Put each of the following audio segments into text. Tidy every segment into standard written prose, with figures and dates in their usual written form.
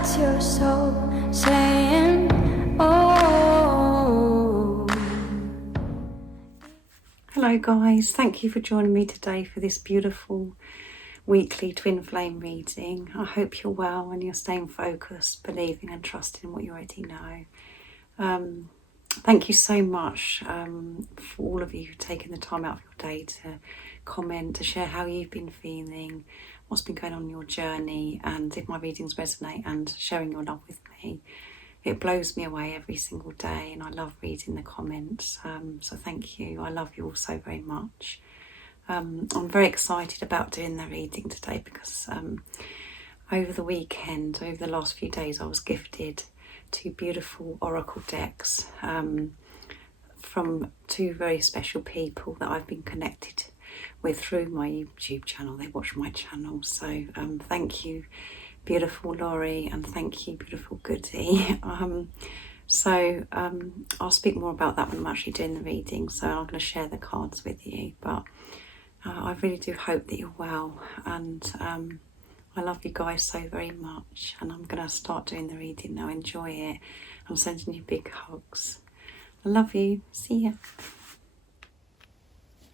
That's your soul saying, oh. Hello guys, thank you for joining me today for this beautiful weekly twin flame reading. I hope you're well and you're staying focused, believing and trusting in what you already know. Thank you so much for all of you taking the time out of your day to comment, to share how you've been feeling, what's been going on in your journey, and if my readings resonate, and sharing your love with me. It blows me away every single day, and I love reading the comments. So thank you. I love you all so very much. I'm very excited about doing the reading today because over the weekend, over the last few days, I was gifted two beautiful oracle decks from two very special people that I've been connected with through my YouTube channel. They watch my channel, so thank you, beautiful Laurie, and thank you, beautiful Goody. I'll speak more about that when I'm actually doing the reading, so I'm going to share the cards with you, but I really do hope that you're well, and I love you guys so very much, and I'm going to start doing the reading now. Enjoy it. I'm sending you big hugs. I love you. See ya.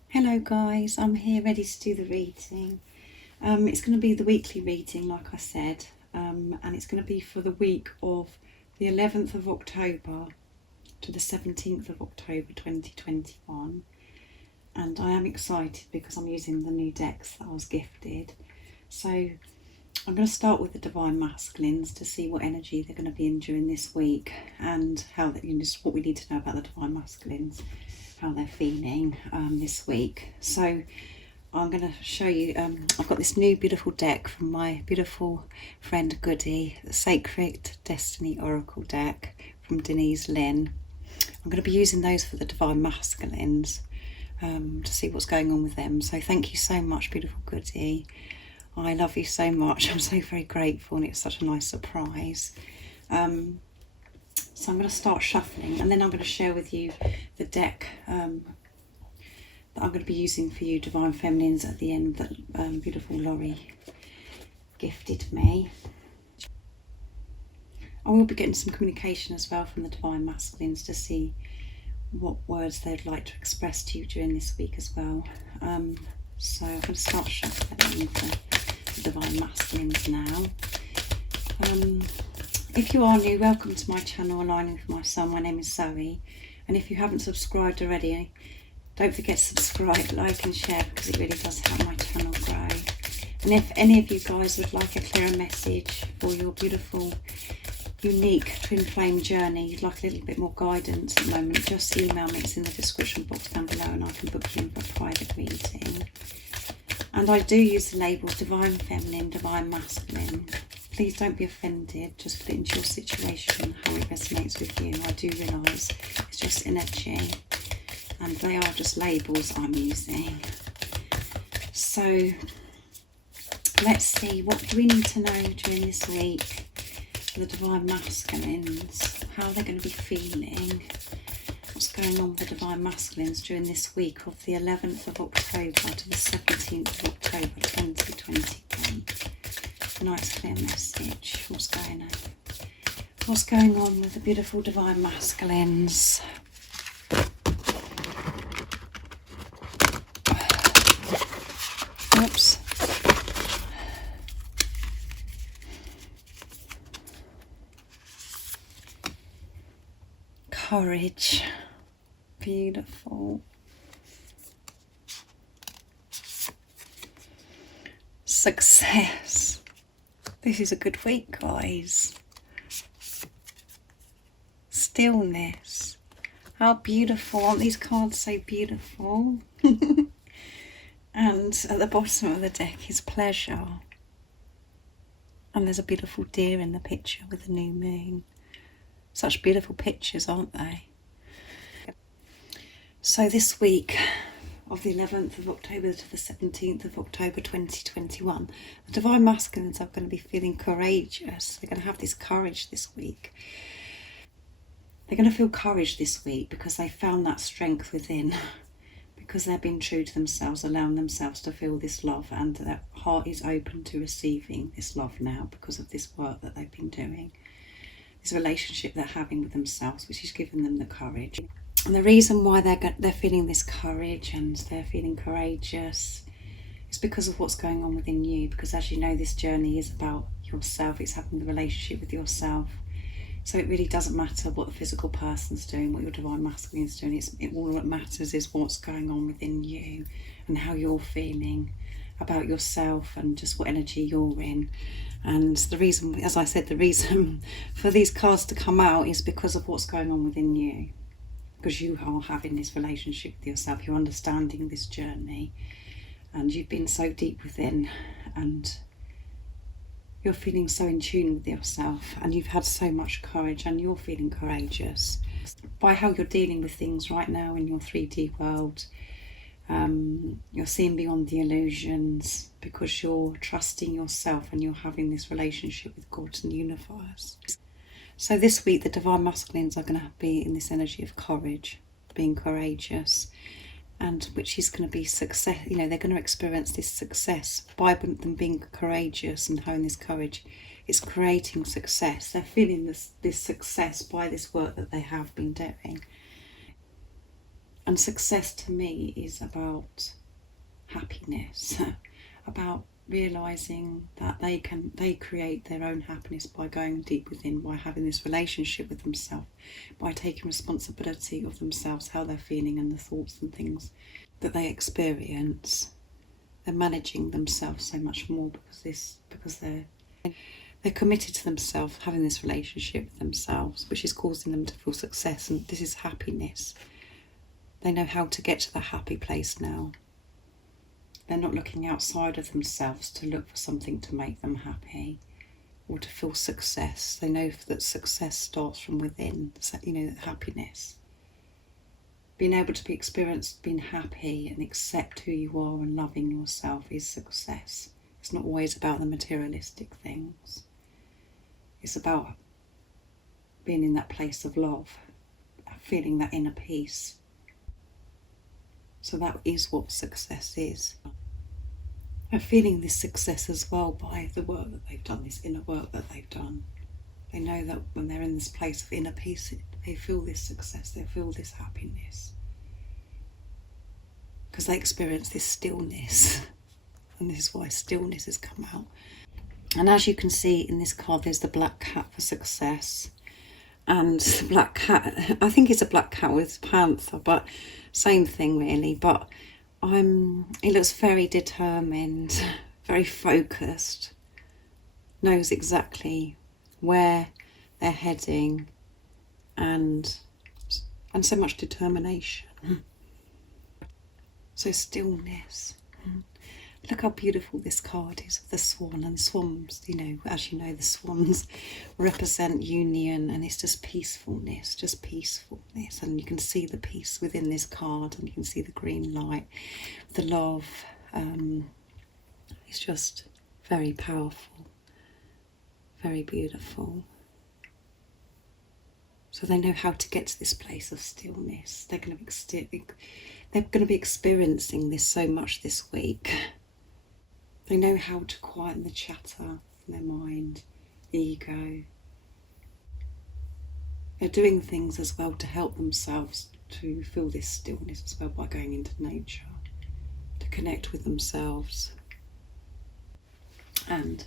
Hello guys, I'm here ready to do the reading. It's going to be the weekly reading, like I said, and it's going to be for the week of the 11th of October to the 17th of October 2021. And I am excited because I'm using the new decks that I was gifted. So I'm going to start with the Divine Masculines to see what energy they're going to be in during this week, and how that, just what we need to know about the Divine Masculines, how they're feeling this week. So I'm going to show you, I've got this new beautiful deck from my beautiful friend Goody, the Sacred Destiny Oracle deck from Denise Lynn. I'm going to be using those for the Divine Masculines to see what's going on with them. So thank you so much, beautiful Goody. I love you so much. I'm so very grateful, and it's such a nice surprise. So I'm going to start shuffling, and then I'm going to share with you the deck that I'm going to be using for you, Divine Feminines, at the end that beautiful Laurie gifted me. I will be getting some communication as well from the Divine Masculines to see what words they'd like to express to you during this week as well. So I'm going to start shuffling the Divine Masculines now. If you are new, welcome to my channel, Aligning with My Sun. My name is Zoe, and if you haven't subscribed already, don't forget to subscribe, like and share, because it really does help my channel grow. And if any of you guys would like a clearer message for your beautiful, unique twin flame journey, you'd like a little bit more guidance at the moment, just email me. It's in the description box down below, and I can book you in for a private reading. And I do use the labels Divine Feminine, Divine Masculine. Please don't be offended, just put it into your situation, how it resonates with you. I do realise it's just energy, and they are just labels I'm using. So let's see, what do we need to know during this week for the Divine Masculines, how they're going to be feeling, what's going on with the Divine Masculines during this week of the 11th of October to the 17th of October 2021. A nice clear message. What's going on? What's going on with the beautiful Divine Masculines? Oops. Courage. Beautiful. Success. This is a good week, guys. Stillness. How beautiful. Aren't these cards so beautiful? And at the bottom of the deck is pleasure. And there's a beautiful deer in the picture with the new moon. Such beautiful pictures, aren't they? So this week of the 11th of October to the 17th of October 2021, the Divine Masculines are going to be feeling courageous. They're going to have this courage this week. They're going to feel courage this week because they found that strength within. because they're being true to themselves, allowing themselves to feel this love, and their heart is open to receiving this love now because of this work that they've been doing, this relationship they're having with themselves, which is giving them the courage. And the reason why they're feeling this courage and they're feeling courageous is because of what's going on within you. Because as you know, this journey is about yourself. It's having the relationship with yourself. So it really doesn't matter what the physical person's doing, what your divine masculine is doing. All that matters is what's going on within you and how you're feeling about yourself and just what energy you're in. And the reason, as I said, the reason for these cards to come out is because of what's going on within you. Because you are having this relationship with yourself, you're understanding this journey, and you've been so deep within, and you're feeling so in tune with yourself, and you've had so much courage, and you're feeling courageous by how you're dealing with things right now in your 3D world. You're seeing beyond the illusions because you're trusting yourself and you're having this relationship with God and the universe. So this week the divine masculines are going to be in this energy of courage, being courageous, and which is going to be success. You know, they're going to experience this success by them being courageous and having this courage. It's creating success. They're feeling this success by this work that they have been doing. And success to me is about happiness, about realising that they create their own happiness by going deep within, by having this relationship with themselves, by taking responsibility of themselves, how they're feeling and the thoughts and things that they experience. They're managing themselves so much more because they're committed to themselves, having this relationship with themselves, which is causing them to feel success, and this is happiness. They know how to get to the happy place now. They're not looking outside of themselves to look for something to make them happy or to feel success. They know that success starts from within, you know, happiness. Being able to be experienced, being happy and accept who you are and loving yourself is success. It's not always about the materialistic things. It's about being in that place of love, feeling that inner peace. So that is what success is. And feeling this success as well by the work that they've done, this inner work that they've done. They know that when they're in this place of inner peace, they feel this success, they feel this happiness. Because they experience this stillness. And this is why stillness has come out. And as you can see in this card, there's the black cat for success. And the black cat, I think it's a black cat with panther, but same thing really. But it looks very determined, very focused, knows exactly where they're heading, and so much determination. So stillness. Look how beautiful this card is of the swan, and swans, you know, as you know, the swans represent union, and it's just peacefulness, and you can see the peace within this card, and you can see the green light, the love. It's just very powerful, very beautiful. So they know how to get to this place of stillness. They're going to be experiencing this so much this week. They know how to quieten the chatter in their mind, ego. They're doing things as well to help themselves to feel this stillness as well by going into nature, to connect with themselves. And,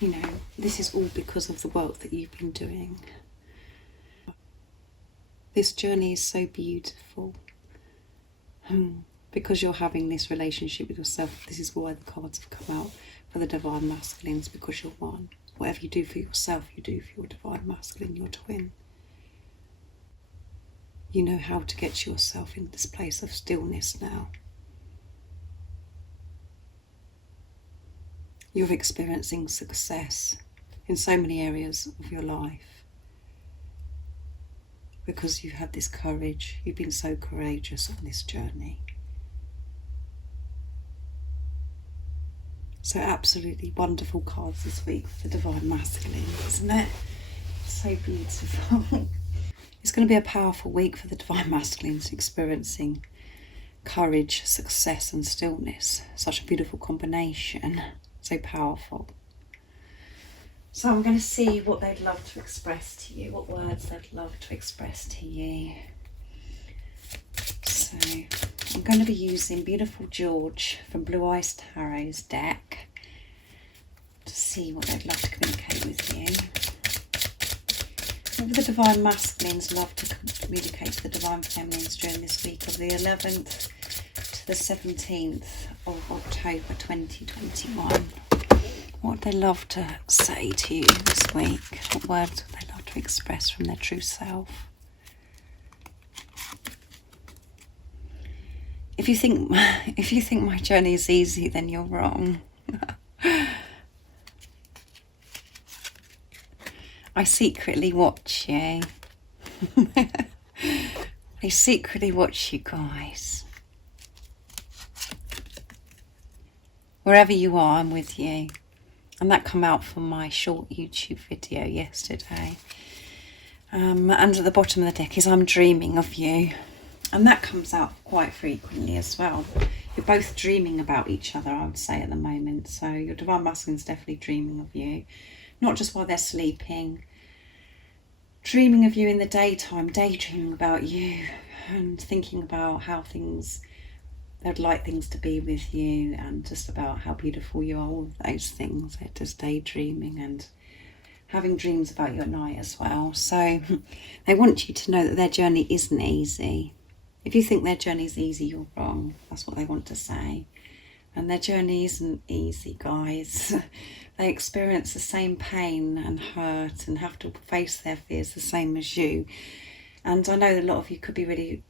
you know, this is all because of the work that you've been doing. This journey is so beautiful. Because you're having this relationship with yourself, this is why the cards have come out for the divine masculines, because you're one. Whatever you do for yourself, you do for your divine masculine, your twin. You know how to get yourself in this place of stillness now. You're experiencing success in so many areas of your life because you've had this courage. You've been so courageous on this journey. So absolutely wonderful cards this week for the divine masculine, isn't it? So beautiful. It's going to be a powerful week for the divine masculines, experiencing courage, success and stillness. Such a beautiful combination, so powerful. So I'm going to see what they'd love to express to you, what words they'd love to express to you. So I'm going to be using Beautiful George from Blue Eyes Tarot's deck to see what they'd love to communicate with you. What would the Divine Masculines love to communicate to the Divine Feminines during this week of the 11th to the 17th of October 2021? What would they love to say to you this week? What words would they love to express from their true self? If you think my journey is easy, then you're wrong. I secretly watch you. I secretly watch you guys. Wherever you are, I'm with you. And that come out from my short YouTube video yesterday. And at the bottom of the deck is I'm dreaming of you. And that comes out quite frequently as well. You're both dreaming about each other, I would say, at the moment. So your Divine Masculine's definitely dreaming of you. Not just while they're sleeping. Dreaming of you in the daytime, daydreaming about you and thinking about how they'd like things to be with you and just about how beautiful you are, all of those things. They're just daydreaming and having dreams about you at night as well. So they want you to know that their journey isn't easy. If you think their journey is easy, you're wrong. That's what they want to say. And their journey isn't easy, guys. They experience the same pain and hurt and have to face their fears the same as you. And I know that a lot of you could be really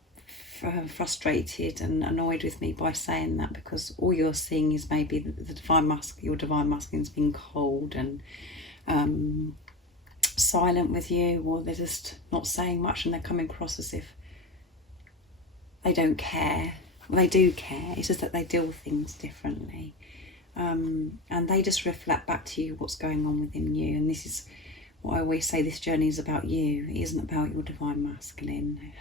frustrated and annoyed with me by saying that, because all you're seeing is maybe the Divine Masculine, your Divine Masculine's being cold and silent with you, or they're just not saying much and they're coming across as if they don't care. Well, they do care, it's just that they deal with things differently. And they just reflect back to you what's going on within you. And this is what I always say, this journey is about you. It isn't about your Divine Masculine.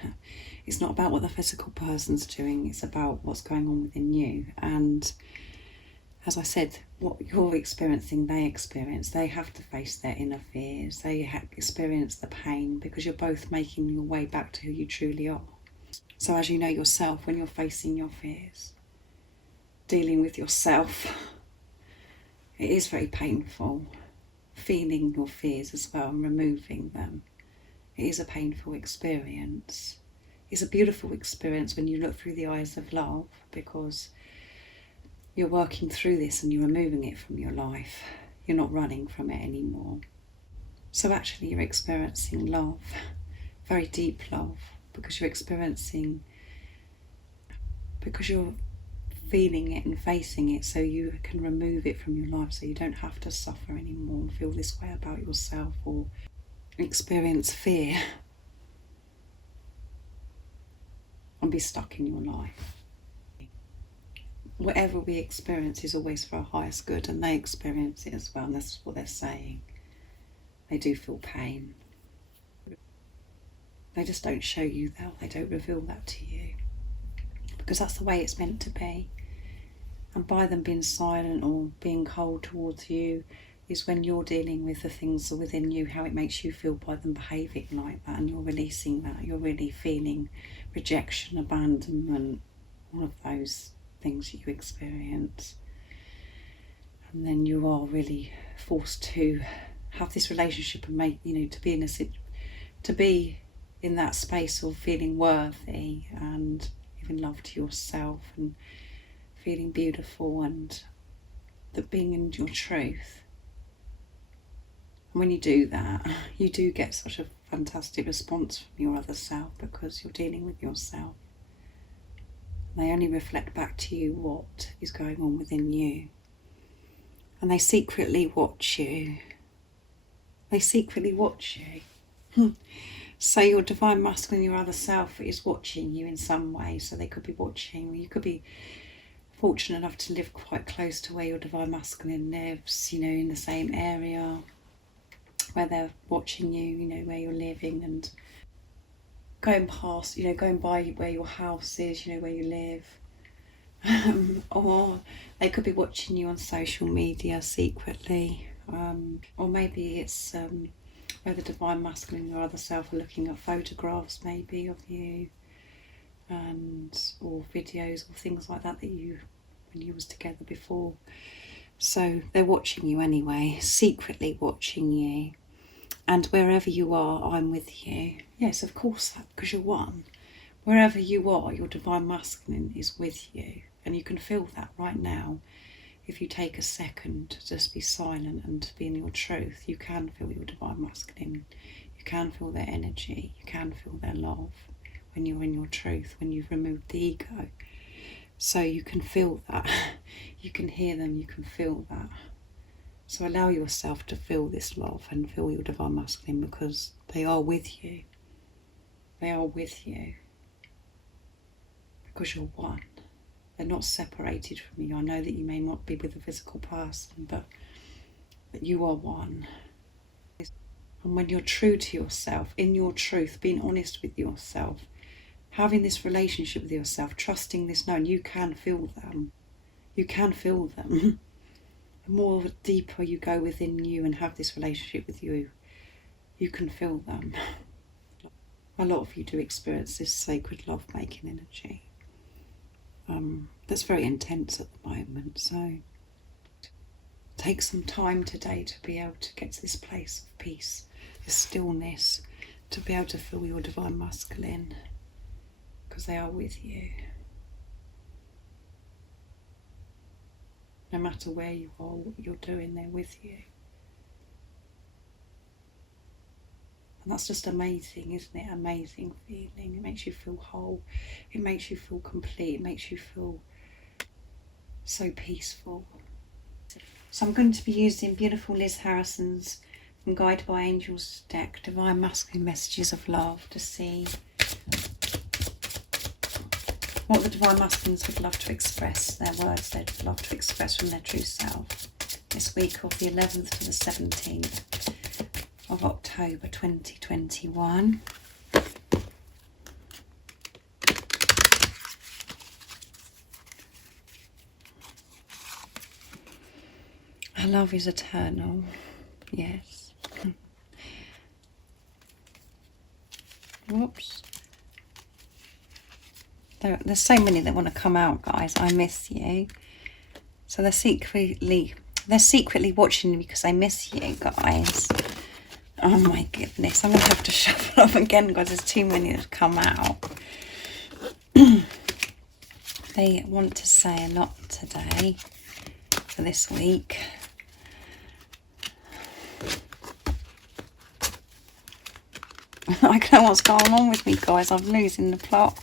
It's not about what the physical person's doing. It's about what's going on within you. And as I said, what you're experiencing, they experience. They have to face their inner fears. They experience the pain because you're both making your way back to who you truly are. So as you know yourself, when you're facing your fears, dealing with yourself, it is very painful. Feeling your fears as well and removing them. It is a painful experience. It's a beautiful experience when you look through the eyes of love, because you're working through this and you're removing it from your life. You're not running from it anymore. So actually you're experiencing love, very deep love, because you're feeling it and facing it, so you can remove it from your life, so you don't have to suffer anymore and feel this way about yourself or experience fear and be stuck in your life. Whatever we experience is always for our highest good, and they experience it as well, and that's what they're saying. They do feel pain. They just don't show you that, they don't reveal that to you, because that's the way it's meant to be. And by them being silent or being cold towards you is when you're dealing with the things that are within you, how it makes you feel by them behaving like that, and you're releasing that. You're really feeling rejection, abandonment, all of those things that you experience. And then you are really forced to have this relationship and make, to be in that space of feeling worthy and giving love to yourself and feeling beautiful and that being in your truth. And when you do that, you do get such a fantastic response from your other self, because you're dealing with yourself. They only reflect back to you what is going on within you. And they secretly watch you. They secretly watch you. So your Divine Masculine, your other self, is watching you in some way. So they could be watching, you could be fortunate enough to live quite close to where your Divine Masculine lives, in the same area where they're watching you, where you're living, and going past, going by where your house is, where you live. Or they could be watching you on social media secretly, or maybe it's where the Divine Masculine, your other self, are looking at photographs maybe of you, and or videos or things like that you when you was together before. So they're watching you anyway, secretly watching you. And wherever you are, I'm with you. Yes, of course, because you're one. Wherever you are, your Divine Masculine is with you. And you can feel that right now. If you take a second to just be silent and to be in your truth, you can feel your Divine Masculine. You can feel their energy. You can feel their love when you're in your truth, when you've removed the ego. So you can feel that. You can hear them, you can feel that. So allow yourself to feel this love and feel your Divine Masculine, because they are with you. They are with you. Because you're one. They're not separated from you. I know that you may not be with a physical person, but you are one. And when you're true to yourself, in your truth, being honest with yourself, having this relationship with yourself, trusting this knowing, you can feel them. You can feel them. The more deeper you go within you and have this relationship with you, you can feel them. A lot of you do experience this sacred love-making energy. That's very intense at the moment. So take some time today to be able to get to this place of peace, this stillness, to be able to feel your Divine Masculine, because they are with you. No matter where you are, what you're doing, they're with you. And that's just amazing, isn't it? Amazing feeling. It makes you feel whole. It makes you feel complete. It makes you feel so peaceful. So I'm going to be using beautiful Liz Harrison's from Guided by Angels deck, Divine Masculine Messages of Love, to see what the Divine Masculines would love to express, their words they'd love to express from their true self this week of the 11th to the 17th of October 2021. Our love is eternal, yes. Whoops. There's so many that want to come out, guys. I miss you. So they're secretly watching you because I miss you, guys. Oh my goodness, I'm going to have to shuffle up again, guys. There's too many that have come out. They want to say a lot today for this week. I don't know what's going on with me, guys. I'm losing the plot.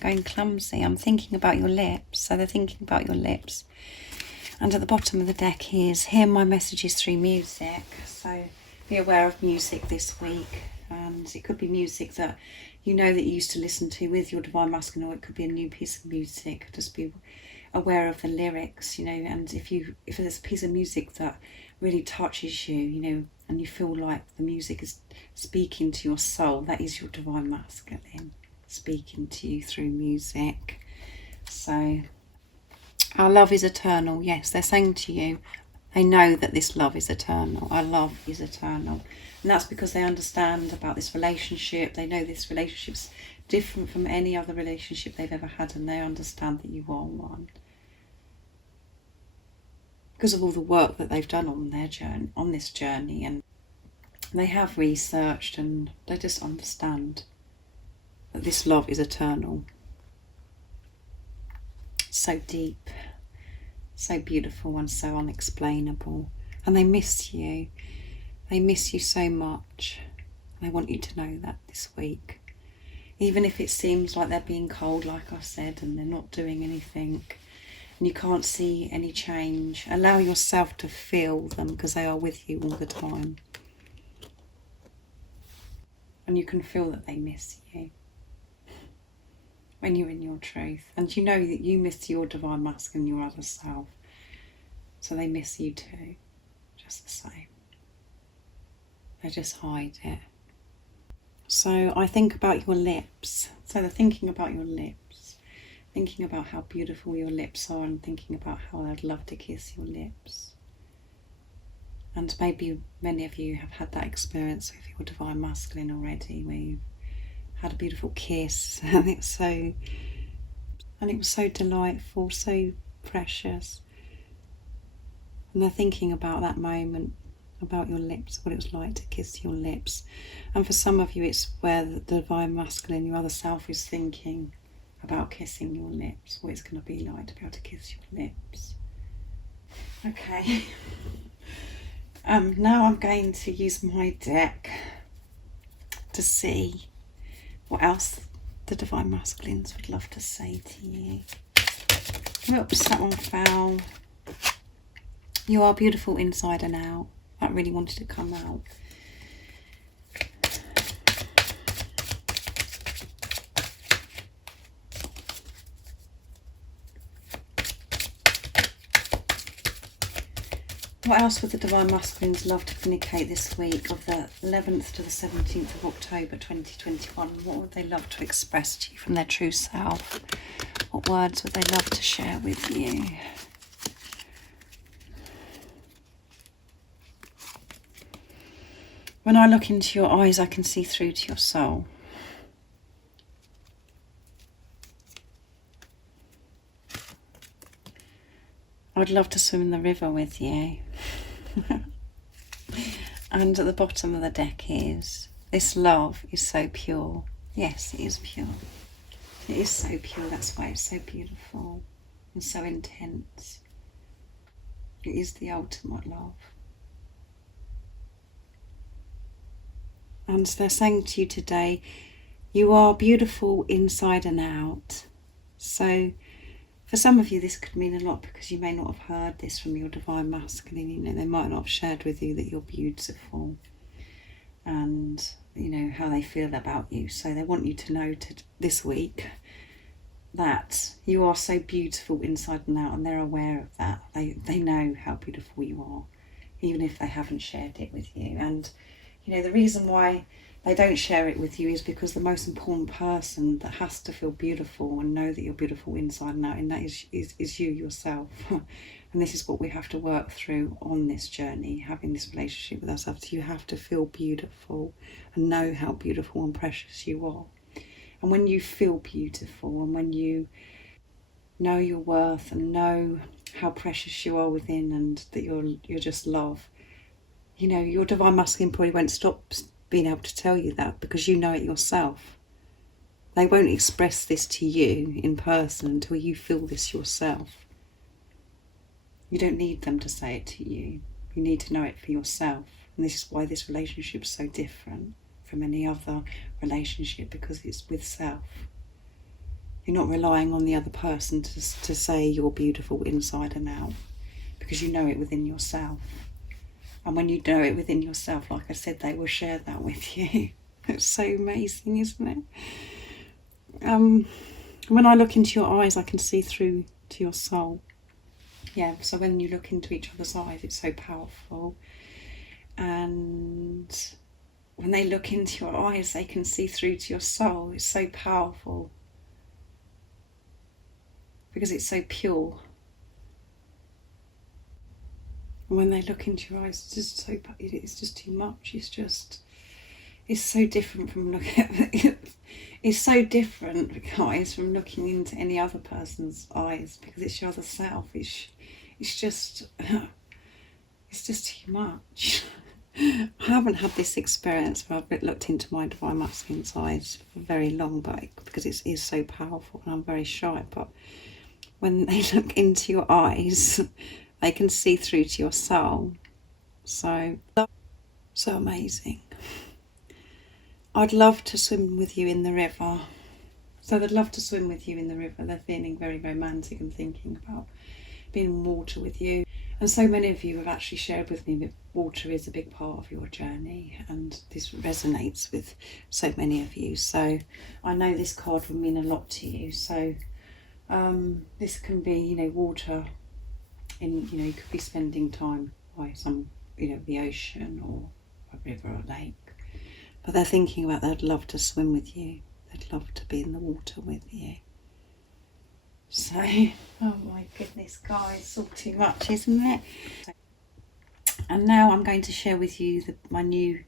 Going clumsy. I'm thinking about your lips. So they're thinking about your lips. And at the bottom of the deck is hear my messages through music. So be aware of music this week. And it could be music that you know that you used to listen to with your Divine Masculine, or it could be a new piece of music. Just be aware of the lyrics, you know, and if there's a piece of music that really touches you, you know, and you feel like the music is speaking to your soul, that is your Divine Masculine speaking to you through music. So our love is eternal. Yes, they're saying to you, they know that this love is eternal. Our love is eternal. And that's because they understand about this relationship. They know this relationship's different from any other relationship they've ever had, and they understand that you are one. Because of all the work that they've done on their journey, on this journey, and they have researched, and they just understand that this love is eternal. So deep, so beautiful, and so unexplainable. And they miss you. They miss you so much. I want you to know that this week. Even if it seems like they're being cold, like I said, and they're not doing anything, and you can't see any change, allow yourself to feel them, because they are with you all the time. And you can feel that they miss you when you're in your truth. And you know that you miss your Divine Masculine, your other self. So they miss you too, just the same. They just hide it. So I think about your lips. So they're thinking about your lips, thinking about how beautiful your lips are, and thinking about how I'd love to kiss your lips. And maybe many of you have had that experience with your Divine Masculine already, where you've had a beautiful kiss and it was so delightful, so precious. And they're thinking about that moment, about your lips, what it was like to kiss your lips. And for some of you, it's where the Divine Masculine, your other self, is thinking about kissing your lips, what it's going to be like to be able to kiss your lips. Okay. Now I'm going to use my deck to see what else the Divine Masculines would love to say to you. Oops, that one fell. You are beautiful inside and out. That really wanted to come out. What else would the Divine Masculines love to communicate this week of the 11th to the 17th of October 2021? What would they love to express to you from their true self? What words would they love to share with you? When I look into your eyes, I can see through to your soul. I'd love to swim in the river with you. And at the bottom of the deck is, this love is so pure. Yes, it is pure. It is so pure, that's why it's so beautiful and so intense. It is the ultimate love. And they're saying to you today, you are beautiful inside and out. So for some of you, this could mean a lot because you may not have heard this from your Divine Masculine. You know, they might not have shared with you that you're beautiful and, you know, how they feel about you. So they want you to know this week that you are so beautiful inside and out, and they're aware of that. They know how beautiful you are, even if they haven't shared it with you. And, you know, the reason why they don't share it with you is because the most important person that has to feel beautiful and know that you're beautiful inside and out, and that is you yourself. And this is what we have to work through on this journey, having this relationship with ourselves. You have to feel beautiful and know how beautiful and precious you are. And when you feel beautiful, and when you know your worth and know how precious you are within, and that you're just love, you know, your Divine Masculine probably won't stop being able to tell you that because you know it yourself. They won't express this to you in person until you feel this yourself. You don't need them to say it to you. You need to know it for yourself. And this is why this relationship is so different from any other relationship, because it's with self. You're not relying on the other person to say you're beautiful inside and out, because you know it within yourself. And when you know it within yourself, like I said, they will share that with you. It's so amazing, isn't it? When I look into your eyes, I can see through to your soul. Yeah, so when you look into each other's eyes, it's so powerful. And when they look into your eyes, they can see through to your soul. It's so powerful because it's so pure. When they look into your eyes, it's just too much. It's so different from looking at it. It's so different, guys, from looking into any other person's eyes, because it's your other self. It's just too much. I haven't had this experience where I've looked into my Divine Masculine's eyes for very long, but because it is so powerful, and I'm very shy. But when they look into your eyes, they can see through to your soul. So amazing. I'd love to swim with you in the river. So they'd love to swim with you in the river. They're feeling very romantic and thinking about being in water with you. And so many of you have actually shared with me that water is a big part of your journey, and this resonates with so many of you. So I know this card will mean a lot to you. So this can be, you know, water in, you know, you could be spending time by some, you know, the ocean or a river or lake. But they're thinking about they'd love to swim with you. They'd love to be in the water with you. So, oh my goodness, guys, it's all too much, isn't it? And now I'm going to share with you my new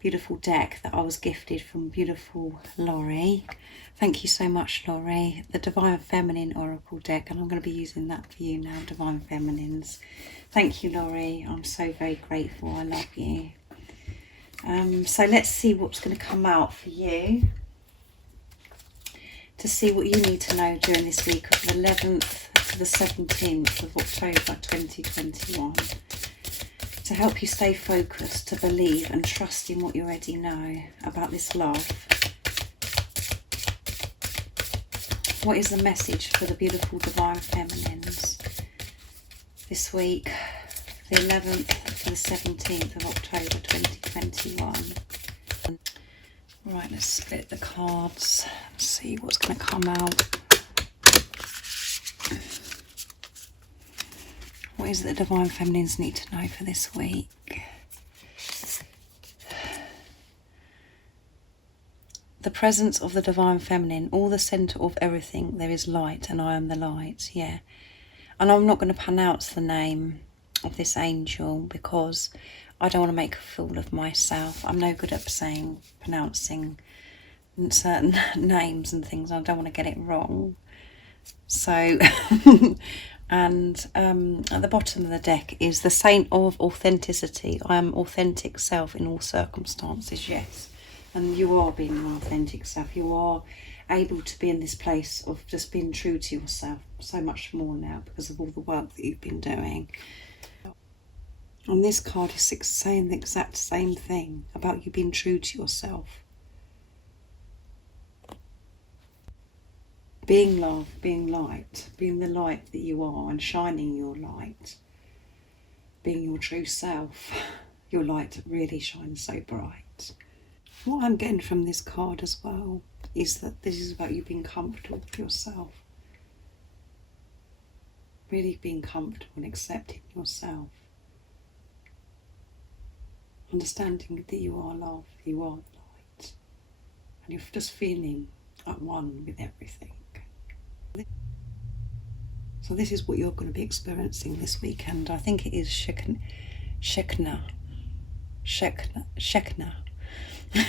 beautiful deck that I was gifted from beautiful Laurie. Thank you so much, Laurie. The Divine Feminine Oracle deck, and I'm going to be using that for you now, Divine Feminines. Thank you, Laurie. I'm so very grateful. I love you. So let's see what's going to come out for you, to see what you need to know during this week of the 11th to the 17th of October 2021, to help you stay focused, to believe and trust in what you already know about this love. What is the message for the beautiful Divine Feminines this week, the 11th to the 17th of October 2021? Right, let's split the cards, see what's going to come out. What is it the Divine Feminines need to know for this week? The presence of the Divine Feminine, all the centre of everything, there is light, and I am the light, yeah. And I'm not going to pronounce the name of this angel because I don't want to make a fool of myself. I'm no good at pronouncing certain names and things. I don't want to get it wrong. So, and at the bottom of the deck is the Saint of Authenticity. I am authentic self in all circumstances, yes. And you are being an authentic self. You are able to be in this place of just being true to yourself so much more now because of all the work that you've been doing. And this card is saying the exact same thing about you being true to yourself. Being love, being light, being the light that you are and shining your light. Being your true self. Your light really shines so bright. What I'm getting from this card as well is that this is about you being comfortable with yourself. Really being comfortable and accepting yourself. Understanding that you are love, you are light. And you're just feeling at one with everything. So this is what you're going to be experiencing this weekend. I think it is Shekinah.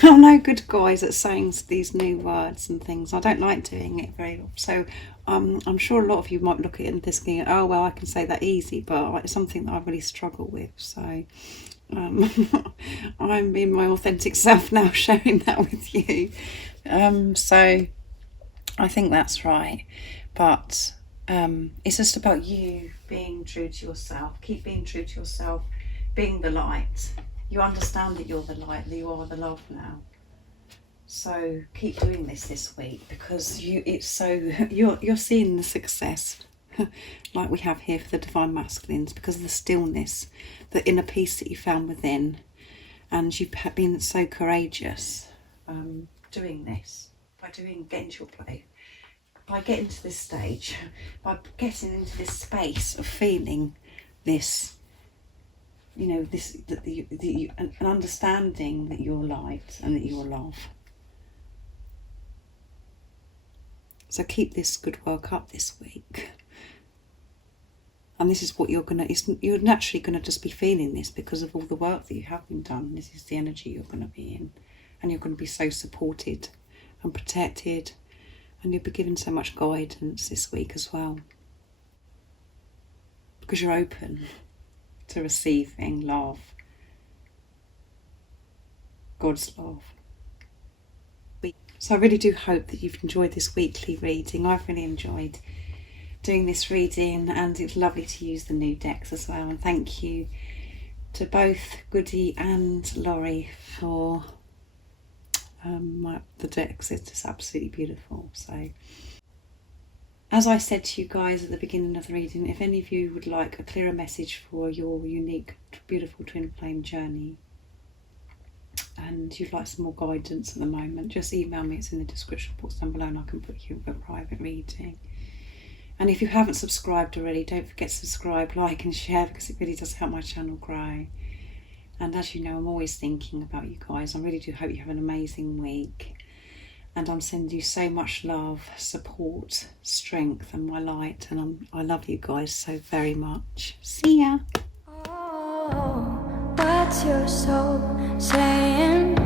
I'm no good, guys, at saying these new words and things. I don't like doing it very often. So I'm sure a lot of you might look at it and thinking, oh, well, I can say that easy, but it's something that I really struggle with. So I'm being my authentic self now, sharing that with you. So I think that's right. But it's just about you being true to yourself. Keep being true to yourself, being the light. You understand that you're the light, that you are the love now. So keep doing this week because you're seeing the success like we have here for the Divine Masculines because of the stillness, the inner peace that you found within, and you've been so courageous doing this, getting to your place, by getting to this stage, by getting into this space of feeling this. You know, an understanding that you're light and that you're love. So keep this good work up this week. And this is what you're naturally gonna just be feeling this because of all the work that you have been done. This is the energy you're gonna be in. And you're gonna be so supported and protected. And you'll be given so much guidance this week as well. Because you're open to receiving love, God's love. So I really do hope that you've enjoyed this weekly reading. I've really enjoyed doing this reading, and it's lovely to use the new decks as well. And thank you to both Goody and Laurie for the decks. It's just absolutely beautiful. So as I said to you guys at the beginning of the reading, if any of you would like a clearer message for your unique, beautiful twin flame journey, and you'd like some more guidance at the moment, just email me. It's in the description box down below and I can put you in a private reading. And if you haven't subscribed already, don't forget to subscribe, like and share because it really does help my channel grow. And as you know, I'm always thinking about you guys. I really do hope you have an amazing week. And I'm sending you so much love, support, strength, and my light. And I love you guys so very much. See ya. Oh, what's your soul saying?